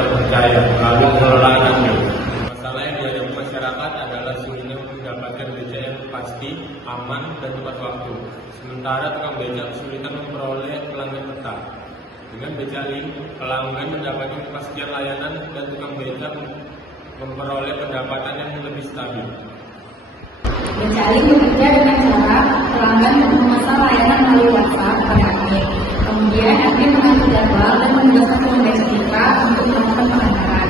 terpercaya melalui pengelolaannya. Masalah yang dihadapi masyarakat adalah sulitnya mendapatkan beca yang pasti, aman, dan tepat waktu. Sementara tukang beca kesulitan memperoleh pelanggan tetap. Dengan beca link, pelanggan mendapatkan kepastian layanan dan tukang beca memperoleh pendapatan yang lebih stabil. Beca link bekerja dengan cara pelanggan memesan layanan melalui WhatsApp pada admin. Kemudian admin mengatur jadwal dan menugaskan tukang beca mitra untuk melakukan pengantaran.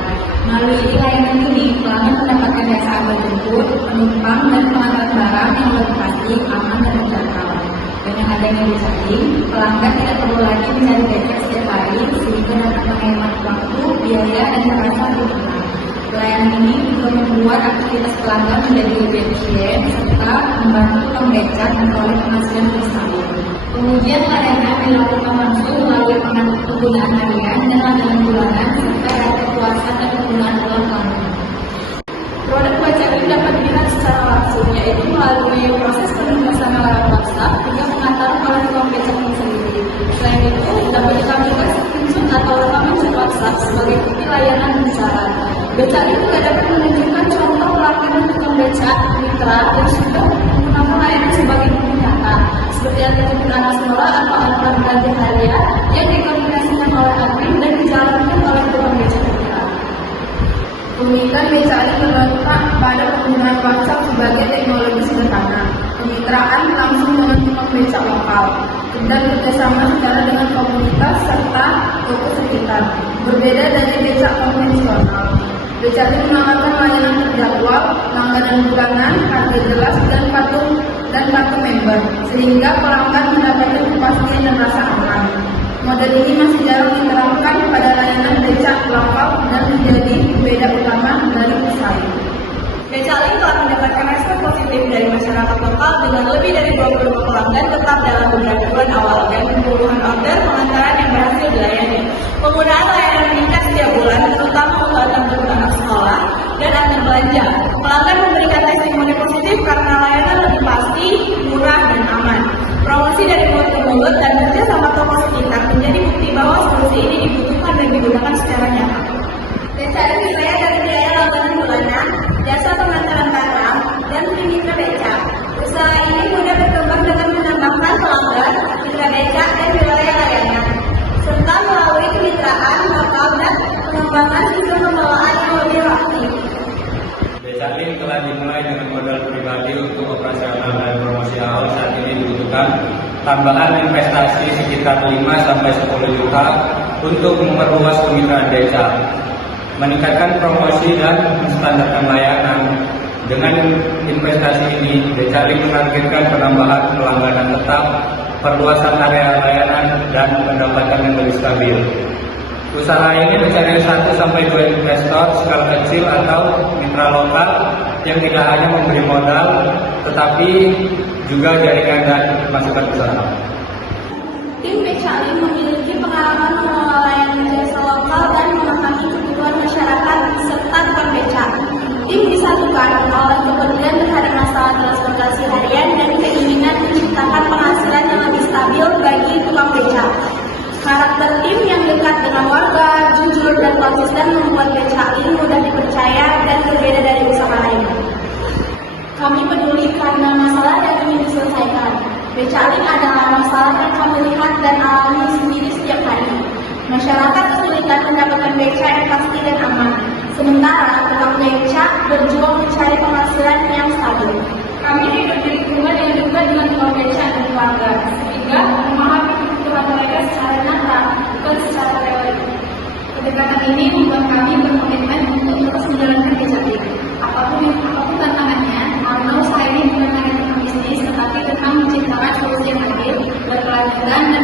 Melalui layanan ini, pelanggan mendapatkan jasa antar jemput, penumpang, dan pengantaran barang yang lebih pasti, aman, dan terjangkau. Dengan adanya beca link, pelanggan tidak perlu lagi mencari beca setiap hari sehingga dapat menghemat waktu, biaya, dan merasa lebih tenang. Layanan ini juga membuat aktivitas pelanggan menjadi lebih efisien serta membantu tukang beca memperoleh penghasilan lebih stabil. Pengujian layanan dilakukan langsung melalui penggunaan harian dan langganan bulanan serta data kepuasan dan penggunaan uang pelanggan. Produk beca link dapat dilihat secara langsung, yaitu melalui proses penugasan lewat WhatsApp hingga pengantaran oleh tukang beca sendiri. Selain itu, dapat ditampilkan screenshot atau rekaman chat WhatsApp sebagai bukti layanan bicara. Beca link juga dapat menunjukkan contoh pelaksanaan tukang beca mitra yang sudah menggunakan layanan sebagai bukti nyata, seperti yang disebut anak sekolah atau aturan belanja harian yang dikoordinasikan oleh admin dan dijalankan oleh tukang beca mitra. Pemilikan beca link terletak pada penggunaan WhatsApp sebagai teknologi sederhana, kemitraan langsung dengan tukang beca lokal, dan kerjasama secara dengan komunitas serta toko sekitar. Berbeda dari beca konvensional, beca link menawarkan layanan terjadwal, langganan bulanan, harga jelas, dan kartu member, sehingga pelanggan mendapatkan kepastian dan rasa aman. Model ini masih jarang diterapkan pada layanan beca lokal dan menjadi pembeda utama dari pesaing. Beca link telah mendapatkan respon positif dari masyarakat lokal dengan lebih dari 25 pelanggan tetap dalam beberapa bulan awal dan puluhan order pengantaran yang berhasil dilayani. Penggunaan layanan meningkat setiap bulan, terutama untuk antar anak sekolah dan antar belanja. Pelanggan memberikan testimoni positif karena layanan lebih pasti, murah, dan aman. Promosi dari mulut ke mulut dan kerja sama toko sekitar menjadi bukti bahwa solusi ini dibutuhkan dan digunakan secara nyata. Beca link dibayar dari biaya langganan bulanan, jasa pengantaran barang, dan mitra beca. Usaha ini mudah berkembang dengan menambahkan pelanggan, mitra beca, dan wilayah layanan, serta melalui kemitraan lokal dan pengembangan sistem pengelolaan yang lebih aktif. Beca link telah dimulai dengan modal pribadi untuk operasional dan promosi awal. Saat ini dibutuhkan tambahan investasi sekitar 5-10 juta untuk memperluas kemitraan beca, meningkatkan promosi dan menstandarkan layanan. Dengan investasi ini, beca link menargetkan penambahan pelangganan tetap, perluasan area layanan, dan pendapatan yang lebih stabil. Usaha ini mencari 1-2 investor skala kecil atau mitra lokal yang tidak hanya memberi modal, tetapi juga jaringan dan masukan usaha. Tim beca link memiliki pengalaman mengelola layanan jasa lokal dan memahami kebutuhan masyarakat serta tukang beca. Tim disatukan oleh kepedulian terhadap masalah transportasi harian dan keinginan menciptakan penghasilan yang lebih stabil bagi tukang beca. Karakter tim yang dekat dengan warga, jujur, dan konsisten membuat beca link mudah dipercaya dan berbeda dari usaha lain. Kami peduli karena masalah yang ingin diselesaikan. Beca link adalah masalah yang kami lihat dan alami sendiri setiap hari. Masyarakat kesulitan mendapatkan beca yang pasti dan aman, sementara tukang beca berjuang mencari penghasilan yang stabil. Kami hidup di lingkungan yang dekat dengan tukang beca dan keluarga, sehingga memahami kebutuhan mereka secara nyata, bukan secara teori. Kedekatan ini membuat kami berkomitmen untuk terus menjalankan beca link. Apapun tantangannya, karena usaha ini bukan hanya tentang bisnis, tetapi tentang menciptakan solusi yang adil, berkelanjutan, dan